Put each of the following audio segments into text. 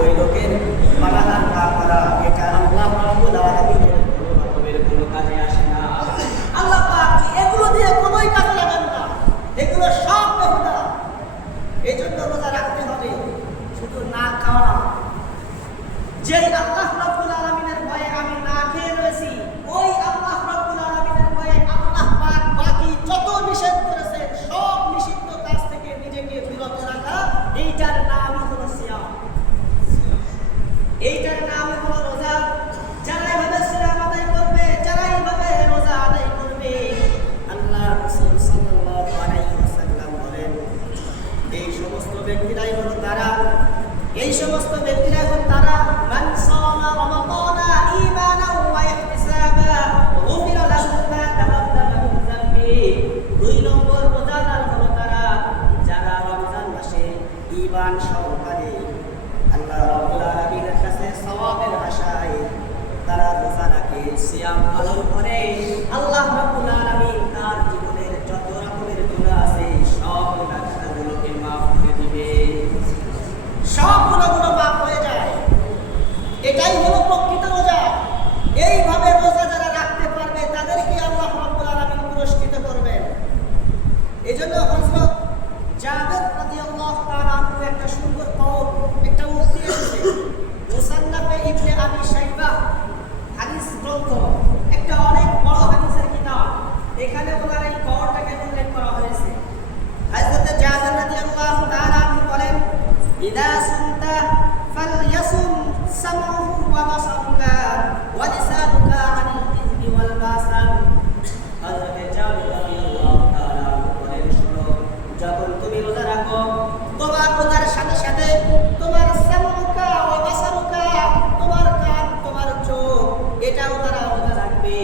ওই লোকের পানাহার না করা এটা আল্লাহ রাব্বুল আলামিনের কোনো রকমের কোনো কাজে আসে না। আল্লাহ পাক এগুলো দিয়ে কোনোই কাজে লাগান না, এগুলো সব বেহুদা। এই জন্য রোজা রাখতে হবে, শুধু না খাওয়া না। যে আল্লাহ রাব্বুল আলামিনের ভয়ে আমি না খেয়ে রয়েছি, ওই আল্লাহ রাব্বুল আলামিনের ভয়ে আল্লাহ পাক বাকি যত নিষেধ করেছেন সব নিষিদ্ধ কাজ থেকে নিজেকে বিরত রাখা, এইটার নামই হলো সিয়াম, এইটার নাম হলো রোজা। যারা এইভাবে সিয়াম আদায় করবে, যারা এইভাবে রোজা আদায় করবে, আল্লাহ রাসূল সাল্লাল্লাহু আলাইহি ওয়াসাল্লাম বলেন, এই সমস্ত ব্যক্তিরাই হলো তারা, এই সমস্ত ব্যক্তিরাই হলো তারা মান সামা রমাদানা ঈমানান ওয়া ইহতিসাবা গুফিরা লাহু মা তাকাদ্দামা মিন যামবি। দুই নম্বর রোজাদার হলো তারা যারা রমজান মাসে ঈমান সহকারে আল্লাহ রাব্বুল আলামিনের কাছে সওয়াবের আশায় তারা রোজা রাখে, সিয়াম পালন করে। আল্লাহ রাব্বুল আলামিন তার জীবনের যত রকমের গুনাহ আছে সব গুনাহগুলোকে মাফ করে দিবে, সব গুনাহগুলো মাফ হয়ে যায়। এটাই হলো প্রকৃত রোজা। এইভাবে রোজা যারা রাখতে পারবে তাদেরকে আল্লাহ রাব্বুল আলামিন পুরস্কৃত করবেন। এজন্য হযরত জাবের রাদিয়াল্লাহু তাআলা আনহু একটা সুন্দর কওল, একটা উক্তি এসেছে মুসান্নাফে ইবনে আবি শাইবা হাদিস গ্রন্থ, একটা অনেক বড় হাদিসের কিতাব। এখানে ওনার এই কওলটাকে উল্লেখ করা হয়েছে। হযরত জাবের রাদিয়াল্লাহু তাআলা আনহু বলেন, ইদা সুনতা ফালইয়াসুম সামউহু ওয়া বাসারুকা ওয়া লিসানুকা আনিল ইযমি ওয়াল বাসার। হযরত জাবের রাদিয়াল্লাহু তাআলা আনহু বলেন, শোনো, যখন তুমি রোজা রাখো, তোমার রোজার সাথে সাথে তোমার সামউকা ওয়া বাসারুকা, তোমার কান, তোমার চোখ, এটাও তারা রোজা রাখবে।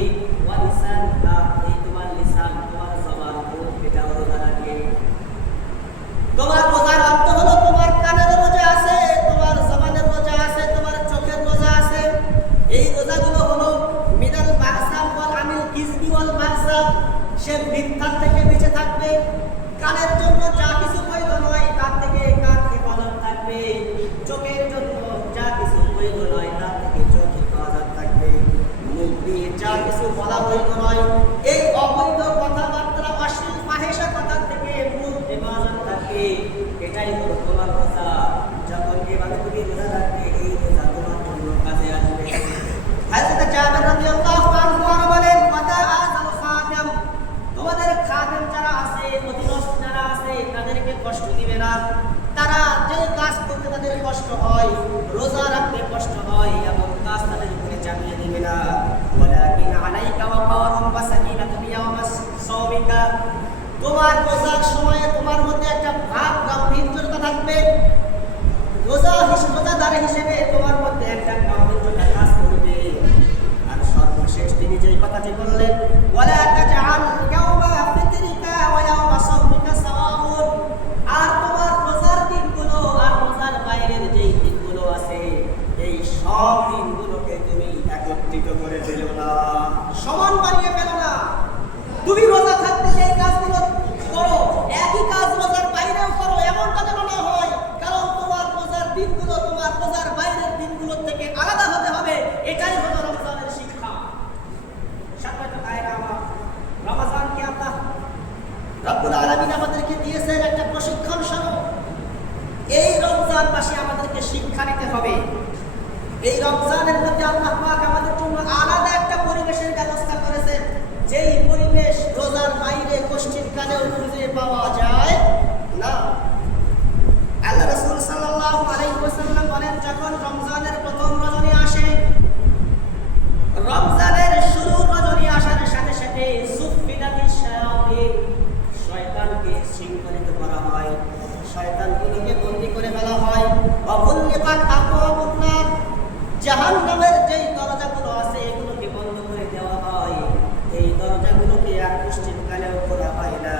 ওয়া লিসানুকা, এই তোমার লিসান, তোমার জবান, মুখ, এটাও রোজা রাখবে। তোমার রোজার অর্থ হলো তোমার কানের রোজা আছে, তোমার জবানের রোজা আছে, তোমার চোখের রোজা আছে। এই রোজাগুলো হলো মিনাল বাহসাব ওয়াল আমিল কিজবি ওয়াল বাহসাব, সে মিথ্যা থেকে বেঁচে থাকবে। কানের জন্য যা কিছু বৈধ নয় তার থেকে কান হেফাজত থাকবে, চোখের জন্য যা কিছু বৈধ নয় তার থেকে চোখ হেফাজত থাকবে, মুখ দিয়ে যা কিছু বলা বৈধ নয়, এই অবৈধ কথাবার্তা, অশ্লীল ফাহিশা কথা থেকে মুখ হেফাজত থাকবে। এটাই হলো তোমার রোজা। যখন এভাবে তুমি রোজা রাখবে, এই রোজা তোমার জন্য কাজে আসবে। হযরত জাবের রাদিয়াল্লাহু আনহু বলেন, মাতা আযাল খাদেম, তোমাদের খাদেম যারা আছে, অধীনস্থ যারা আছে, তাদেরকে কষ্ট দিবে না। তারা যে কাজ করতে তাদের কষ্ট হয়, রোজা রাখতে কষ্ট হয়, এমন কাজ তাদের উপরে চাপিয়ে দিবে না। ওয়ালাকিন আলাইকা ওয়া কাওয়ারুম ওয়া সাকিনাতুন ইয়াওমা সাওমিকা, তোমার রোজার সময়ে তোমার মধ্যে একটা ভাব গাম্ভীর্যতা থাকবে। রোজাদার হিসেবে তোমার মধ্যে একটা গাম্ভীর্যতা কাজ করবে। আর সর্বশেষ তিনি যেই কথাটি বললেন, ওয়ালা তাজআল ইয়াওমা ফিতরিকা ওয়া ইয়াওমা সাওমিকা সাওয়াউন, আর তোমার রোজার দিনগুলো আর রোজার বাইরের যেই দিনগুলো আছে, এই সব দিনগুলোকে তুমি একত্রিত করে ফেলো না, সমান বানিয়ে ফেলো না। তুমি রোজা থাকতে যে কাজগুলো করো, একই কাজ রোজার বাইরেও করো, এমনটা যেন না হয়। কারণ তোমার রোজার দিনগুলো তোমার রোজার বাইরের দিনগুলোর থেকে আলাদা হতে হবে। এটাই হলো রমজানের শিক্ষা। রমজানকে আল্লাহ রাব্বুল আলামিন আমাদেরকে দিয়েছেন একটা প্রশিক্ষণ স্বরূপ। এই রমজান মাসে আমাদেরকে শিক্ষা নিতে হবে। এই রমজানের মধ্যে আল্লাহ পাক আমাদের জন্য আলাদা একটা পরিবেশের ব্যবস্থা করেছেন, যেই পরিবেশ রোজার বাইরে কষ্টির কালেও খুঁজে পাওয়া যায় না। আল্লাহ রাসূল সাল্লাল্লাহু আলাইহি ওয়াসাল্লাম বলেন, যখন রমজানের প্রথম রজনী আসে, রমজানের শুরুর রজনী আসার সাথে সাথে সুফিনাতিশ শায়াতিন, শয়তানকে শৃঙ্খলিত করা হয়, শয়তানগুলোকে বন্দী করে ফেলা হয়। ওয়াবুল্লিকাত আবওয়াবুন নার, জাহান্নামের যেই দরজাগুলো আছে এগুলোকে বন্ধ করে দেওয়া হয়। এই দরজাগুলোকে আর কষ্টির কালেও খোলা হয় না।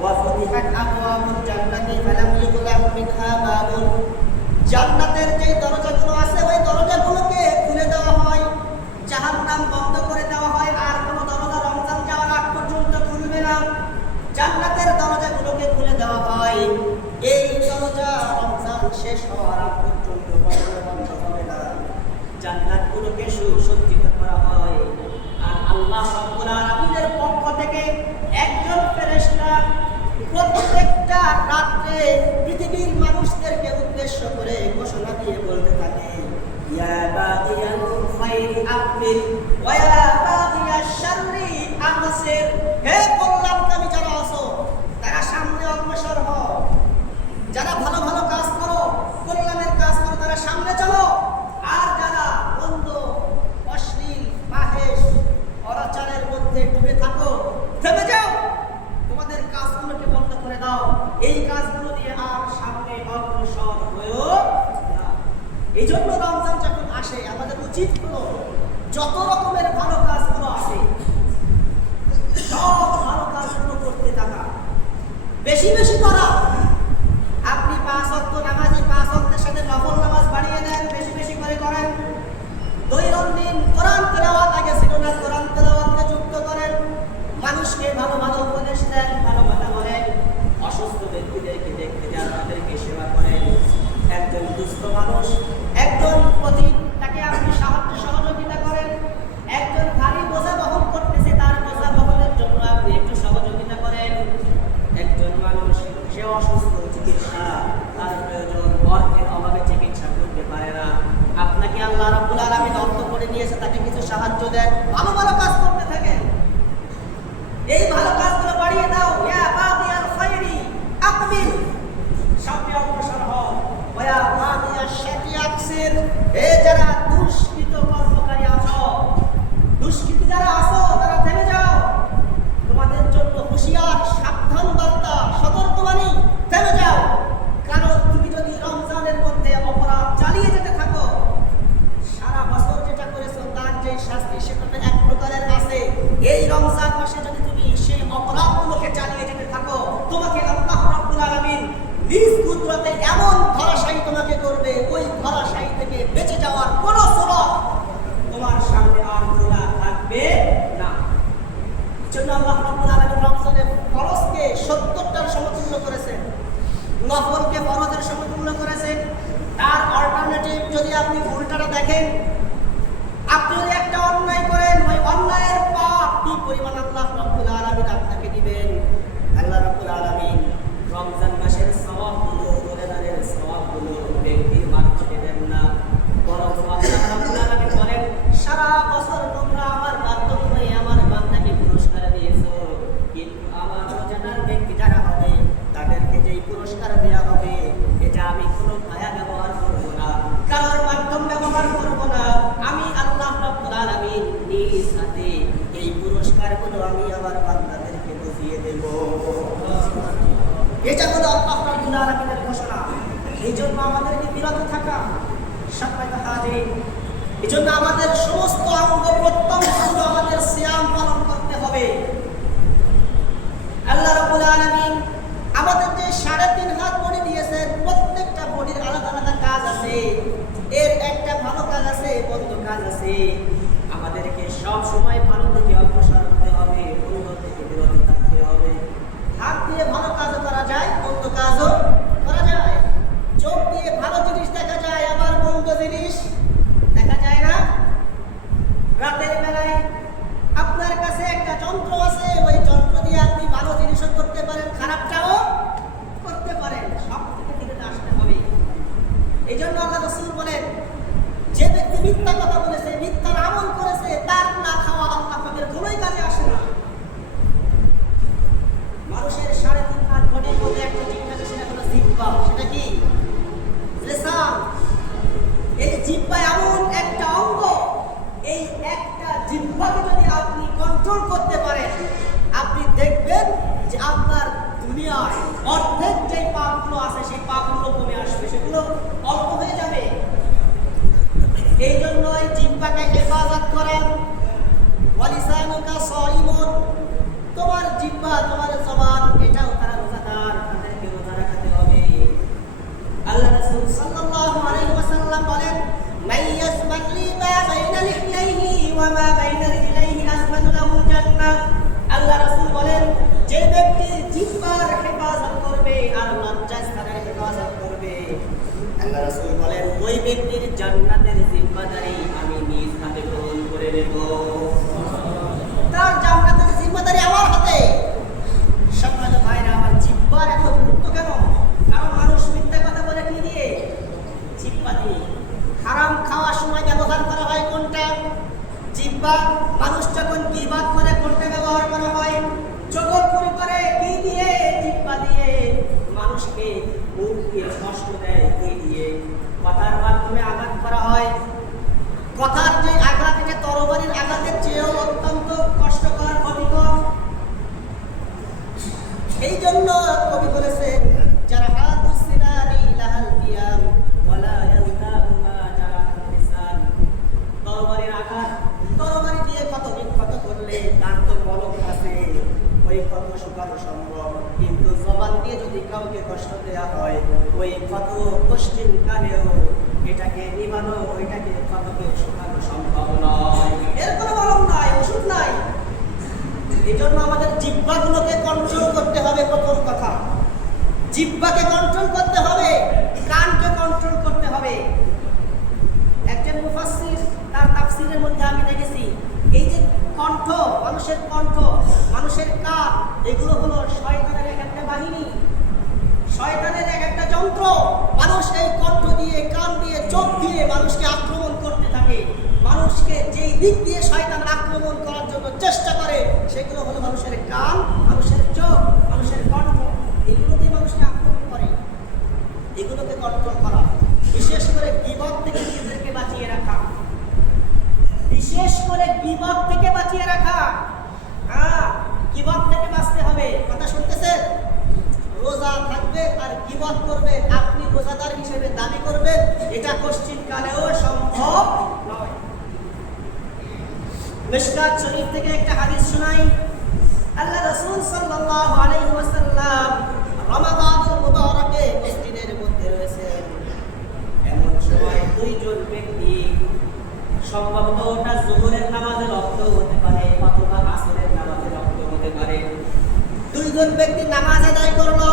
ওয়া ফুতিহাত আবওয়াবুল জান্নাতি ফালাম ইউগলাক মিনহা বাবুন, জান্নাতের যেই দরজাগুলো আছে ওই দরজাগুলোকে খুলে দেওয়া হয়, জাহান্নাম বন্ধ করে দেওয়া হয়, আর কোনো দরজা রমজান যাওয়ার আগ পর্যন্ত খুলবে না। জান্নাতের দরজাগুলোকে খুলে দেওয়া হয়, এই দরজা রমজান শেষ হওয়ার আগ পর্যন্ত জান্নাতগুলোকে সুসজ্জিত করা হয়। আর আল্লাহ রাব্বুল আলামিনের পক্ষ থেকে একজন ফেরেশতা প্রত্যেকটা রাতে পৃথিবীর মানুষদেরকে উদ্দেশ্য করে ঘোষণা দিয়ে বলতে থাকে, ইয়া বাগিয়াল খায়রি আকবিল ওয়া ইয়া বাগিয়াশ শাররি আকসির। হে কল্যাণকামী যারা আছো তারা সামনে অগ্রসর হও, যারা ভালো ভালো কাজ করো, কল্যাণের কাজ করো, তারা সামনে চলো। আর যারা মন্দ, অশ্লীল, ফাহেশ, অনাচারের মধ্যে ডুবে থাকো, থেমে যাও, তোমাদের কাজগুলোকে বন্ধ করে দাও। এই কাজগুলো দিয়ে আর সামনে অগ্রসর হয়েও না। এই জন্য রমজান যখন আসে আমাদের উচিত হলো যত রকমের ভালো কাজগুলো আসে সব ভালো কাজগুলো করতে থাকা, বেশি বেশি করা। আপনি 5 ওয়াক্ত নামাজি 5 ওয়াক্তের সাথে নফল নামাজ বাড়িয়ে দেন, বেশি বেশি করে করেন। দৈনন্দিন কোরআন তেলাওয়াত আগে ছিল না, কোরআন তেলাওয়াতকে যুক্ত করেন। মানুষকে ভালো ভালো উপদেশ দেন, ভালো কথা বলেন। অসুস্থ ব্যক্তিদেরকে দেখতে যান, তাদেরকে সেবা করেন। একজন দুস্থ মানুষ, একজন পথিক, তাকে আপনি সাহায্য সহযোগিতা করেন। একজন ভারী বোঝা বহন করতেছে, তার বোঝা বহনের জন্য আপনি একটু সহযোগিতা করেন। একজন মানুষ সে অসুস্থ, চিকিৎসা তার প্রয়োজন, অর্থের অভাবে চিকিৎসা করতে পারে না, আপনাকে আল্লাহ রাব্বুল আলামিন অর্থ করে দিয়েছে, তাকে কিছু সাহায্য দেন। ভালো ভালো কাজ করতে থাকেন, এই ভালো কাজগুলো বাড়িয়ে দাও। ইয়া বাগিয়াল খায়রি আকবিল, সামনে অগ্রসর হও। ওয়া ইয়া বাগিয়াশ শাররি আকসির, হে যারা দুষ্কৃত কর্মকারী আছো, দুষ্কৃতী যারা আছো, তারা থেমে যাও। তোমাদের জন্য হুঁশিয়ার, সাবধান বার্তা, সতর্কবাণী, থেমে যাও। কারণ তুমি যদি রমজানের মধ্যে অপরাধ চালিয়ে যেতে থাকো, সারা বছর যেটা করেছো তার যে শাস্তি সেটা এক প্রকারের আছে। এই রমজান মাসে যদি তুমি সেই অপরাধগুলোকে চালিয়ে যেতে থাকো, তোমাকে আল্লাহ রাব্বুল আলামিন নিজ কুদরতে এমন ধরাশায়ী তোমাকে করবে, ওই ধরাশায়ী থেকে বেঁচে যাওয়ার কোনো সুরত তোমার সামনে আর খোলা থাকবে না। জন্য আল্লাহ রাব্বুল আলামিন রমজানের ফরজকে 70টার সমতুল্য করেছেন, নফলকে ফরজের সমতুল্য করেছেন। তার অল্টারনেটিভ যদি আপনি উল্টাটা দেখেন, আপনি যদি একটা অন্যায় করেন, ওই অন্যায়ের পাপ কি পরিমাণ আল্লাহ রাব্বুল আলামিন আপনাকে দিবেন। আল্লাহ রাব্বুল আলামিন রমজান মাসের সওয়াবগুলো, রোজাদারের সওয়াবগুলো ব্যক্তির মাধ্যমে দেন না, বরং আল্লাহ রাব্বুল আলামিন বলেন, সারা বছর তোমরা আমার মাধ্যমে আমার বান্দাকে পুরস্কার দিয়েছো, কিন্তু আমার রোজাদার ব্যক্তি যারা হবে তাদেরকে যেই পুরস্কার দেওয়া হবে এটা আমি কোনো ভায়া ব্যবহার করবো না, কারোর মাধ্যম ব্যবহার করবো না। আমি আল্লাহ রাব্বুল আলামিন নিজ হাতে এই পুরস্কারগুলো আমি আমার বান্দাদেরকে বুঝিয়ে দেব। এটা হলো আল্লাহ রাব্বুল আলামিনের ঘোষণা। এই জন্য আমাদেরকে বিরত থাকা, সম্মানিত হাজির, এই জন্য আমাদের সমস্ত অঙ্গ প্রত্যঙ্গগুলো আমাদের সিয়াম পালন করতে হবে। আল্লাহ রাব্বুল আলামিন আমাদের যে 3.5 হাত বডি দিয়েছেন, প্রত্যেকটা বডির আলাদা আলাদা কাজ আছে। এর একটা ভালো কাজ আছে, মন্দ কাজ আছে। আমাদেরকে সব সময় ভালো থেকে অগ্রসর হতে হবে, মন্দ থেকে বিরত থাকতে হবে। হাত দিয়ে ভালো কাজও করা যায়, মন্দ কাজও করা যায়। চোখ দিয়ে ভালো জিনিস দেখা যায়, আবার মন্দ জিনিস দেখা যায় না। রাতের বেলায় আপনার কাছে একটা যন্ত্র আছে, ওই যন্ত্র দিয়ে আপনি ভালো জিনিসও করতে পারেন, খারাপটাও করতে পারেন। সব থেকে ফিরে আসতে হবে। এই জন্য আল্লাহ রাসূল বলেন, যে ব্যক্তি মিথ্যা কথা বলেছে, মিথ্যার আমল করেছে, তার না খাওয়া আল্লাহ পাকের কোনোই কাজে আসে না। মানুষের 3.5 হাত বডির মধ্যে একটা জিনিস আছে, সেটা হলো জিহ্বা। সেটা কি? লিসান। এই জিহ্বা এমন একটা অঙ্গ, এই একটা জিহ্বাকে যদি আপনি কন্ট্রোল করতে পারেন, আপনি দেখবেন যে আপনার দুনিয়ায় অর্ধেক যে পাপগুলো আছে সেই পাপগুলো কমে আসবে, সেগুলো অল্প হয়ে যাবে। এই জন্য এই জিহ্বাকে হেফাজত করেন। ওয়ালিসানুকা সাইমুন, তোমার জিহ্বা, তোমার জবান, এটাও তারা রোজাদার, তাদেরকে রোজা রাখতে হবে। আল্লাহ রাসূল সাল্লাল্লাহু আলাইহি ওয়াসাল্লাম বলেন, মাইয়াসমাক লি মা বাইনা লিহইহি ওয়া মা বাইনা রিজলাইহি আসমানু লাহু জান্নাহ। আল্লাহ রাসূল বলেন, যে ব্যক্তি জিহ্বার হেফাজত করবে আর লজ্জাস্থানের হেফাজত করবে, আল্লাহ রাসূল বলেন ওই ব্যক্তির জান্নাতের জিম্মাদারি দিব, তার জান্নাতের জিম্মাদারি আমার হাতে। সম্মানিত ভাইরা আমার, জিহ্বার এত গুরুত্ব কেন? কারণ মানুষ মিথ্যা কথা বলে কি দিয়ে? জিহ্বা দিয়ে। হারাম খাওয়ার সময় ব্যবহার করা হয় কোনটা? জিহ্বা। মানুষ যখন গীবত করে কোনটা ব্যবহার করা হয়? চগলখড়ি করে কি দিয়ে? জিহ্বা দিয়ে। মানুষকে মুখ দিয়ে কষ্ট দেয় কি দিয়ে? কথার মাধ্যমে আঘাত করা হয়। কথার যে আঘাত, এটা তরবারির আঘাতের চেয়েও অত্যন্ত কষ্টকর, ক্ষতিকর। এই জন্য কবি বলেছেন, যারা হাতুস সিনানি লাহাল কিয়াম ওয়ালা ইয়ালতাবু মা জারাহাল লিসান। তরবারির আঘাত, তরবারি দিয়ে কত বিক্ষত করলে তার তো বলক আছে, ওই কত শুকানো সম্ভব। কিন্তু জবান দিয়ে যদি কাউকে কষ্ট দেওয়া হয়, ওই কত পশ্চিম কালেও এটাকে নিবানো, ওইটাকে কতকে শুকানো সম্ভব নয়। এর কোনো বলক নাই, ওষুধ নাই। এই জন্য আমাদের জিহ্বাগুলোকে কন্ট্রোল করতে হবে। প্রথম কথা, জিহ্বাকে কন্ট্রোল করতে হবে, কানকে কন্ট্রোল করতে হবে। একজন মুফাসসির তার তাফসীরের মধ্যে আমি দেখেছি, এই যে কণ্ঠ, মানুষের কণ্ঠ, মানুষের কান, এগুলো হলো শয়তানের এক একটা বাহিনী, শয়তানের এক একটা যন্ত্র। মানুষ এই কণ্ঠ দিয়ে, কান দিয়ে, চোখ দিয়ে মানুষকে আক্রমণ করতে থাকে। মানুষকে যেই দিক দিয়ে শয়তান আক্রমণ করার জন্য চেষ্টা করে, সেগুলো হলো মানুষের কান, মানুষের চোখ, মানুষের কণ্ঠ। এগুলো দিয়ে মানুষকে আক্রমণ করে। এগুলোকে কন্ট্রোল করা, বিশেষ করে গীবত থেকে নিজেদেরকে বাঁচিয়ে রাখা, বিশেষ করে গীবত থেকে বাঁচিয়ে রাখা। গীবত থেকে বাঁচতে হবে। কথা শুনতেছেন? রোজা থাকবে আর গীবত করবে, আপনি রোজাদার হিসেবে দাবি করবেন, এটা পশ্চিম কালেও সম্ভব নয়। মিশকাত শরীফ থেকে একটা হাদিস শোনাই। আল্লাহ রাসূল সাল্লাল্লাহু আলাইহি ওয়াসাল্লাম রমাদানুল মুবারাকে মসজিদের মধ্যে রয়েছেন। এমন সময় দুইজন ব্যক্তি, সম্ভবত ওটা যোহরের নামাজের রক্ত হতে পারে অথবা আসরের নামাজের রক্ত হতে পারে, দুইজন ব্যক্তি নামাজ আদায় করলো।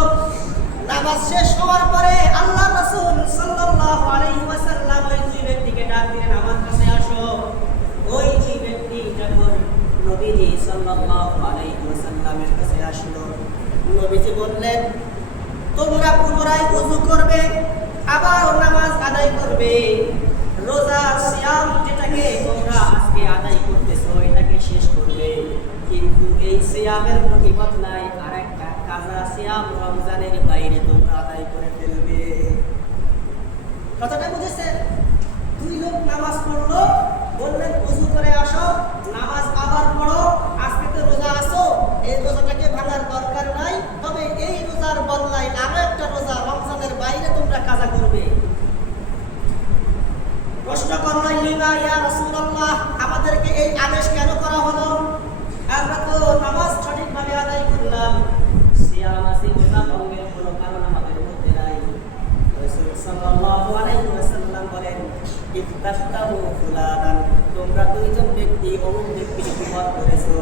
নামাজ শেষ হওয়ার পরে আল্লাহ রাসূল সাল্লাল্লাহু আলাইহি ওয়াসাল্লাম ওই দুই ব্যক্তিকে ডাক দিলেন, আমার কাছে আসো। ওই দুই ব্যক্তি যখন নবীজি সাল্লাল্লাহু আলাইহি ওয়াসাল্লামের কাছে আসলো, নবীজি বললেন, তোমরা পুনরায় ওযু করবে, আবার নামাজ আদায় করবে। রোজা সিয়াম যেটাকে তোমরা আজকে আদায় করতেছো, এটাকে শেষ করবে। কিন্তু এই সিয়ামের প্রতিবাদ নাই, আরেকটা কাজা সিয়াম রমজানের বাইরে তোমরা আদায় করে ফেলবে। কথাটা বুঝেছেন? দুই লোক নামাজ পড়লো, বললেন ওযু করে আসো, নামাজ আবার পড়ো। আজকে তো রোজা আসো, এই রোজাটাকে ভাঙার দরকার নাই, তবে এই রোজার বদলায় আরো একটা রোজা রমজানের বাইরে তোমরা কাজা করবে। প্রশ্ন করলেন, লিমা ইয়া রাসূলুল্লাহ, আমাদেরকে এই আদেশ কেন করা হলো? আমরা তো নামাজ সঠিকভাবে আদায় করলাম, সিয়াম আছে, রোজা ভঙ্গের কোনো কারণ আমাদের মধ্যে নাই। রাসূল সাল্লাল্লাহু আলাইহি ওয়াসাল্লাম বলেন, ইফতাহু ফুলানান, তোমরা দুইজন ব্যক্তি অমুক ব্যক্তির গীবত করেছো,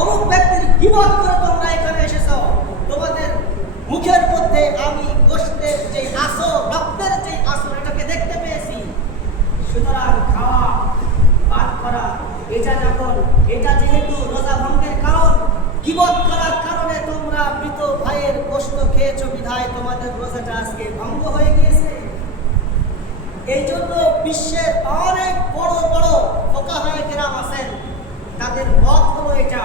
অমুক ব্যক্তির গীবত করে তোমরা এখানে এসেছো। তোমাদের মুখের মধ্যে আমি গোশতের যে আসর, রক্তের যে আসর, এটাকে দেখতে পেয়েছি। সুতরাং খাওয়া, পান করা, এটা যেহেতু রোজা ভঙ্গের কারণ, গীবত করার কারণে তোমরা মৃত ভাইয়ের গোশত খেয়েছো বিধায় তোমাদের রোজাটা আজকে ভঙ্গ হয়ে গিয়েছে। এই জন্য বিশ্বের অনেক বড় বড় ফুকাহায়ে কেরাম আছেন, তাদের মত হলো এটা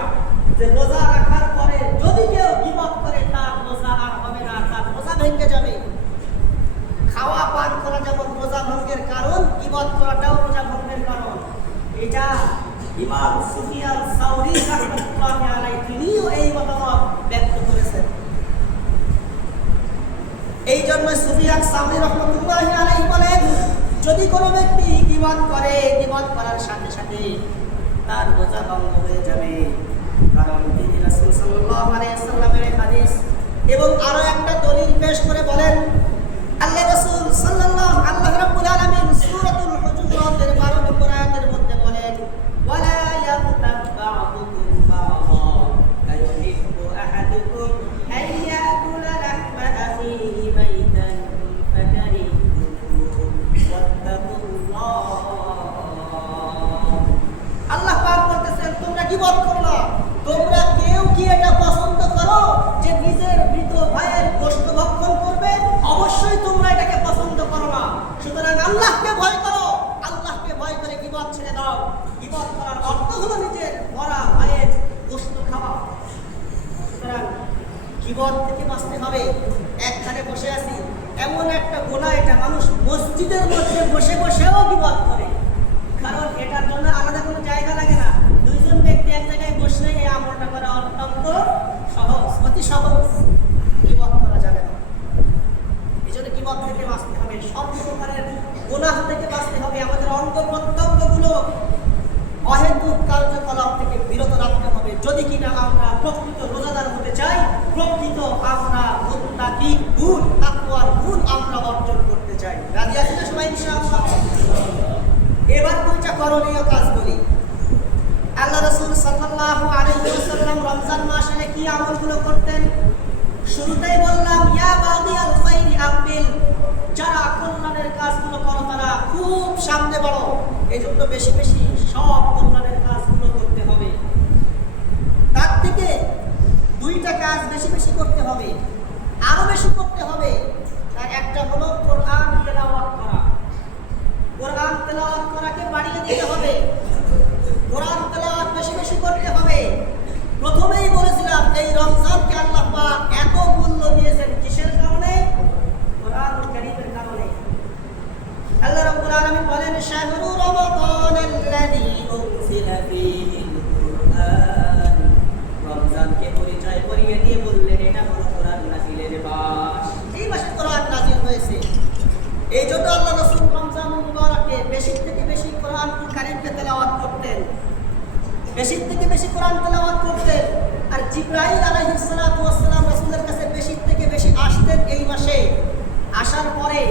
যে রোজা রাখার পরে যদি কেউ গীবত করে তার রোজা আর হবে না, তার রোজা ভেঙে যাবে। খাওয়া পান করা যেমন রোজা ভঙ্গের কারণ, গীবত করাটাও রোজা ভঙ্গের কারণ। এটা ইমাম সুফিয়ান সাউরি রাহমাতুল্লাহি আলাইহি তিনিও এই মতামত ব্যক্ত করেছেন। এই জন্য সুফিয়ান সাউরি রাহমাতুল্লাহি আলাইহি বলেন, যদি কোনো ব্যক্তি গীবত করে, গীবত করার সাথে সাথে তার রোজা ভঙ্গ হয়ে যাবে। কারণ তিনি রাসূল সাল্লাল্লাহু আলাইহি ওয়াসাল্লামের হাদিস এবং আরো একটা দলিল পেশ করে বলেন, আল্লাহ রাসূল সাল্লাল্লাহু আল্লাহ রাব্বুল আলামিন সূরাতুল হুজুরাতের 12 নম্বর আয়াতের মধ্যে বলেন, ওয়ালা ইয়াগতাব বা'দুকুম বা'দা আইয়ুহিব্বু আহাদুকুম আইয়াকুলা লাহমা আখিহি মাইতান ফাকারিহতুমু ওয়াত্তাকুল্লাহ। আল্লাহ পাক গীবত করো না। তোমরা কেউ কি এটা পছন্দ করো যে নিজের মৃত ভাইয়ের গোশত ভক্ষণ করবে? অবশ্যই তোমরা এটাকে পছন্দ করো না। সুতরাং আল্লাহকে ভয় করো, আল্লাহকে ভয় করে গীবত ছেড়ে দাও। গীবত করার অর্থ হলো নিজের মরা ভাইয়ের গোশত খাওয়া। সুতরাং গীবত থেকে বাঁচতে হবে। একখানে বসে আছি, এমন একটা গোনা, এটা মানুষ মসজিদের মধ্যে বসে বসেও গীবত করে, কারণ এটার জন্য আলাদা কোনো জায়গা লাগে না। দুইজন ব্যক্তি এক জায়গায় বসলে এই আমলটা করা অত্যন্ত সহজ, অতি সহজ। গীবত করা যাবে না। এই জন্য গীবত থেকে বাঁচতে হবে, সব প্রকারের গুনাহ থেকে বাঁচতে হবে। আমাদের অঙ্গ প্রত্যঙ্গগুলো অহেতুক কার্যকলাপ থেকে বিরত রাখতে হবে, যদি কিনা আমরা প্রকৃত রোজাদার হতে চাই, প্রকৃত আমরা মুত্তাকি গুণ, তাকওয়ার গুণ আমরা অর্জন করতে চাই। রাজি আছেন না সবাই ইনশাআল্লাহ? এবার দুইটা করণীয় কাজ বলি। আল্লাহ রাসূল সাল্লাল্লাহু আলাইহি ওয়াসাল্লাম রমজান মাসে কি আমলগুলো করতেন? শুরুতেই বললাম, ইয়া বাগিয়াল খাইরি আকবিল, যারা কল্যাণের কাজগুলো করো তারা খুব সামনে বাড়ো। এই জন্য বেশি বেশি সব কল্যাণের কাজগুলো করতে হবে। তার থেকে দুইটা কাজ বেশি বেশি করতে হবে, আরো বেশি করতে হবে। তার একটা হলো কোরআন তেলাওয়াত করা। কোরআন তেলাওয়াত করাকে বাড়িয়ে দিতে হবে। কোরআন তেলাওয়াত বেশি বেশি করতে হবে। প্রথমেই বলেছিলাম, এই রমজানকে আল্লাহ পাক এত মূল্য দিয়েছেন কিসের কারণে? কোরআনুল কারীমের কারণে। আল্লাহ রাব্বুল আলামিন বলেন, শাহরু রমাদানাল্লাযী উনজিলা ফীহিল কুরআন। রমজানকে পরিচয় করিয়ে দিয়ে বললেন, এটা হলো কোরআন নাযিলের মাস। এই মাসে কোরআন নাযিল হয়েছে। এই জন্য আল্লাহ রাসূল রমজানুল মুবারাকে বেশি থেকে বেশি কোরআনুল কারীমকে তেলাওয়াত করতেন, বেশি থেকে বেশি কোরআন তেলাওয়াত করতেন। আর জিবরাইল আলাইহিস সালাতু ওয়াস সালাম রাসূলের কাছে বেশি থেকে বেশি আসতেন এই মাসে। আসার পরে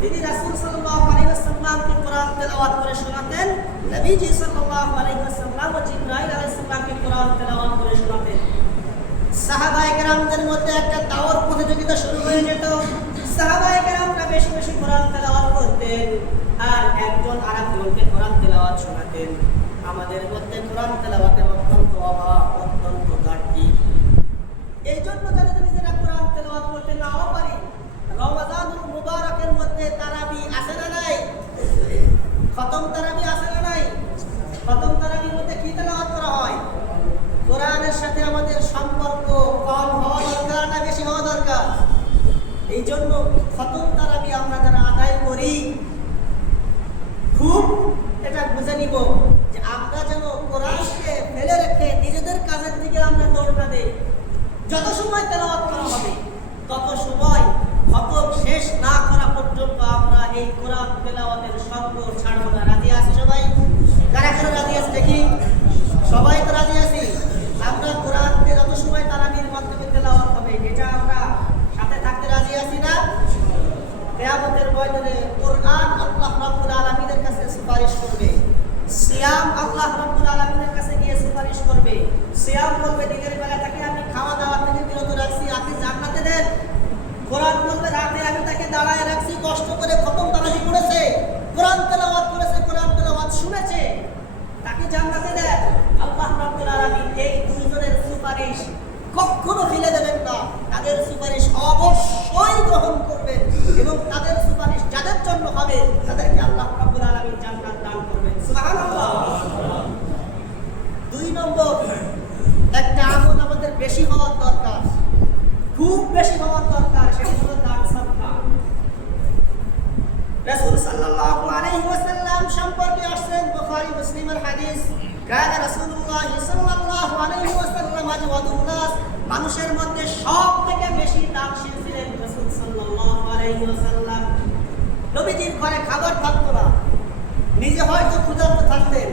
তিনি রাসূল সাল্লাল্লাহু আলাইহি ওয়াসাল্লামকে কোরআন তেলাওয়াত করে শোনাতেন। নবীজি সাল্লাল্লাহু আলাইহি ওয়াসাল্লাম ও জিবরাইল আলাইহিস সালামকে কোরআন তেলাওয়াত করে শোনাতেন। সাহাবায়ে কেরামদের মধ্যে একটা দাওয়াত প্রতিযোগিতা শুরু হয়ে যেত। সাহাবায়ে কেরামরা বেশি বেশি কোরআন তেলাওয়াত করতেন আর একজন আরেকজনকে কোরআন তেলাওয়াত শোনাতেন। আমাদের মধ্যে কোরআন তেলাওয়াতের অত্যন্ত অভাব, অত্যন্ত ঘাটতি। এই জন্য যারা নিজেরা কোরআন তেলাওয়াত করতে নাও পারি, রমাদানুল মুবারকের মধ্যে তারাবি আছে না নাই? খতম তারাবি আছে না নাই? খতম তারাবির মধ্যে কি তেলাওয়াত করা হয়? কোরআনের সাথে আমাদের সম্পর্ক কম হওয়া দরকার না বেশি হওয়া দরকার? এই জন্য খতম তারাবি আমরা যারা আদায় করি, খুব এটা বুঝে নিব যে আমরা যেন কোরআনকে ফেলে রেখে নিজেদের কাজের দিকে আমরা দৌড়টা দেই। যত সময় তেলাওয়াত করা হবে তত সময় খতম শেষ না করা পর্যন্ত আমরা এই কোরআন তেলাওয়াতের সঙ্গ ছাড়ব না। রাজি আছি সবাই? কারা কারা রাজি আছে দেখি? সবাই তো রাজি আছি। আমরা কোরআনকে যত সময় তারাবির মাধ্যমে তেলাওয়াত হবে, এটা আমরা সাথে থাকতে রাজি আছি না? কিয়ামতের ময়দানে কোরআন আল্লাহ রাব্বুল আলামিনের কাছে সুপারিশ করবে। সিয়াম আল্লাহ রাব্বুল আলামিনের কাছে গিয়ে সুপারিশ করবে। সিয়াম বলবে, দিনের বেলা তাকে আমি খাওয়া দাওয়া থেকে বিরত রাখছি, আপনি জান্নাতে দেন। কোরআন বলবে, রাতে আমি তাকে দাঁড়ায় রাখছি, কষ্ট করে খতম তারাবি করেছে, কোরআন তেলাওয়াত করেছে, কোরআন তেলাওয়াত শুনেছে, তাকে জান্নাতে দেন। আল্লাহ রাব্বুল আলামিন এই দুইজনের সুপারিশ কখনো ফেলে দেবেন না। তাদের সুপারিশ অবশ্যই গ্রহণ করবেন এবং তাদের সুপারিশ যাদের জন্য হবে তাদেরকে আল্লাহ রাব্বুল আলামিন জান্নাত দান করবেন। সুবহানাল্লাহ। দুই নম্বর, একটা আমল আমাদের বেশি হওয়ার দরকার, খুব বেশি হওয়ার দরকার, সেটা হলো দান সাদকা। রাসূল সাল্লাল্লাহু আলাইহি ওয়াসাল্লাম সম্পর্কে আসছেন বুখারী মুসলিমের হাদিস, কানা রাসূলুল্লাহ সাল্লাল্লাহু আলাইহি ওয়াসাল্লাম আজওয়াদুন নাস, মানুষের মধ্যে সবথেকে বেশি দানশীল ছিলেন রাসূল সাল্লাল্লাহু আলাইহি ওয়াসাল্লাম। নবীজির ঘরে খাবার থাকতো না, নিজে হয়তো ক্ষুধার্ত থাকতেন,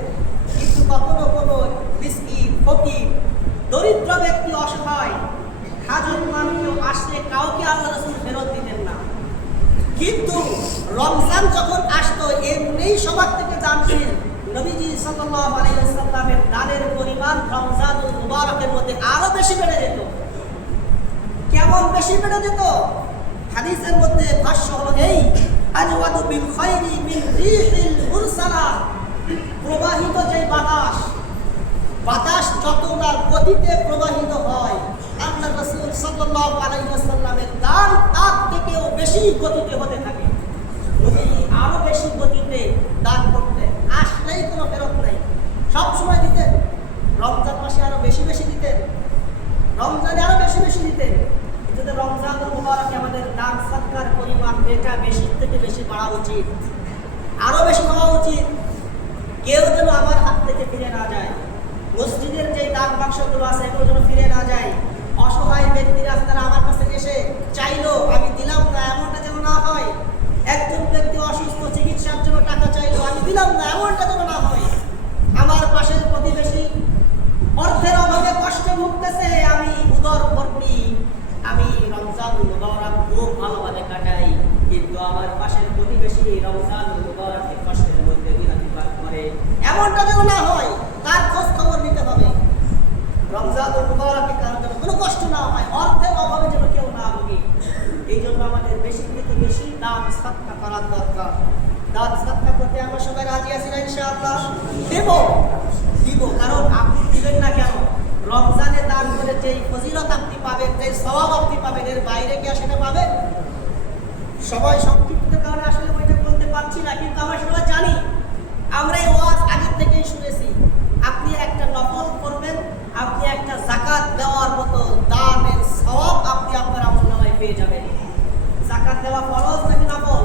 কিন্তু কখনো কোনো মিসকিন, ফকির, দরিদ্র ব্যক্তি, অসহায়, হাজতমান কেউ আসলে কাউকে আল্লাহ রাসূল ফেরত দিতেন না। কিন্তু রমজান যখন আসতো, এমনিই সবার থেকে দানশীল নবীজি সাল্লাল্লাহু আলাইহি ওয়াসাল্লামের দানের পরিমাণ রমজানুল মুবারকের মধ্যে আরো বেশি বেড়ে যেত। কেমন বেশি বেড়ে যেত? হাদিসের মধ্যে ভাষ্য হলো এই, আজওয়াদু বিল খায়রি মিন রিহিল মুরসালা, প্রবাহিত যে বাতাস, বাতাস যত না গতিতে প্রবাহিত হয়, আল্লাহ রাসূল সাল্লাল্লাহু আলাইহি ওয়াসাল্লামের দান তার থেকেও বেশি গতিতে হতে থাকে। আরো বেশি গতিতে দান করতে আসলেই কোনো ফেরত নাই, সব সময় দিতেন। রমজান মাসে আরো বেশি বেশি দিতেন, রমজানে আরো বেশি বেশি দিতেন। কিন্তু রমজানুল মুবারকে আমাদের দান সদকার পরিমাণ এটা বেশি থেকে বেশি বাড়া উচিত, আরো বেশি হওয়া উচিত। কেউ যেন আমার হাত থেকে ফিরে না যায়। মসজিদের যে দান বাক্সগুলো আছে এগুলো যেন ফিরে না যায়। অসহায় ব্যক্তিরা তারা আমার কাছে এসে চাইলো, আমি দিলাম না, এমনটা যেন না হয়। একজন ব্যক্তি অসুস্থ, চিকিৎসার জন্য টাকা চাইলো, আমি দিলাম না, এমনটা যেন না হয়। আমার পাশের প্রতিবেশী অর্থের অভাবে কষ্টে ভুগতেছে, আমি উদরপর্ণী, আমি রমজানুল মুবারক খুব ভালোভাবে কাটাই, কিন্তু আমার পাশের প্রতিবেশী রমজানুল মুবারকের কষ্টের মধ্যে বিরাজমান করে, এমনটা যেন না হয়। তার খোঁজ খবর নিতে হবে। রমজানুল মুবারকে কারো যেন কোনো কষ্ট না হয়, অর্থের অভাবে যেন কেউ না ভোগে। এই জন্য আমাদের বেশি থেকে বেশি দান সদকা করার দরকার। দান সদকা করতে আমরা সবাই রাজি আছি না? ইনশাআল্লাহ দেব, কারণ আপনি দিবেন না কেন? রমজানে দান করে যেই ফজিলত আপনি পাবেন, যেই সওয়াব আপনি পাবেন, এর বাইরে কি সেটা পাবেন? সবাই সংক্ষিপ্ত কারণে আসলে ওইটা বলতে পারছি না, কিন্তু আমরা সবাই জানি, আমরা এই ওয়াজ আগের থেকেই শুনেছি। আপনি একটা নফল করবেন, আপনি একটা যাকাত দেওয়ার মতো দানের সওয়াব আপনি আপনার আমলনামায় পেয়ে যাবেন। যাকাত দেওয়া ফরজ নাকি নফল?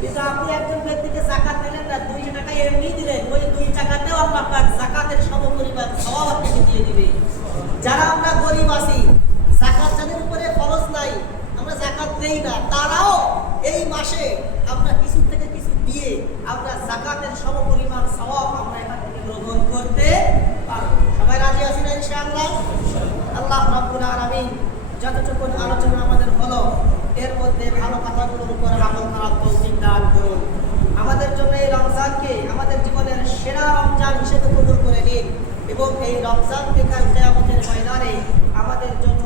কিন্তু আপনি একজন ব্যক্তিকে যাকাত দিলেন না, 200 টাকা এমনি দিলেন, ওই 2 টাকাতেও আল্লাহ পাক যাকাতের সমপরিমাণ সওয়াব আপনাকে দিয়ে দিবে। যারা আমরা গরিব আছি, যাকাত যাদের উপরে ফরজ নাই, আমরা যাকাত দেই না, তারাও এই মাসে আমরা কিছু থেকে কিছু দিয়ে আমরা যাকাতের সমপরিমাণ সওয়াব আমরা এখান থেকে গ্রহণ করতে পারব। সবাই রাজি আছি না? ইনশাআল্লাহ। আল্লাহ রাব্বুল আলামিন যতটুকু আলোচনা আমাদের হলো, এর মধ্যে ভালো কথাগুলোর উপর আমল করার তৌফিক দান করুন। আমাদের জন্য এই রমজানকে আমাদের জীবনের সেরা রমজান হিসেবে কবুল করে নিন, এবং এই রমজানকে কাল কিয়ামতের ময়দানে আমাদের জন্য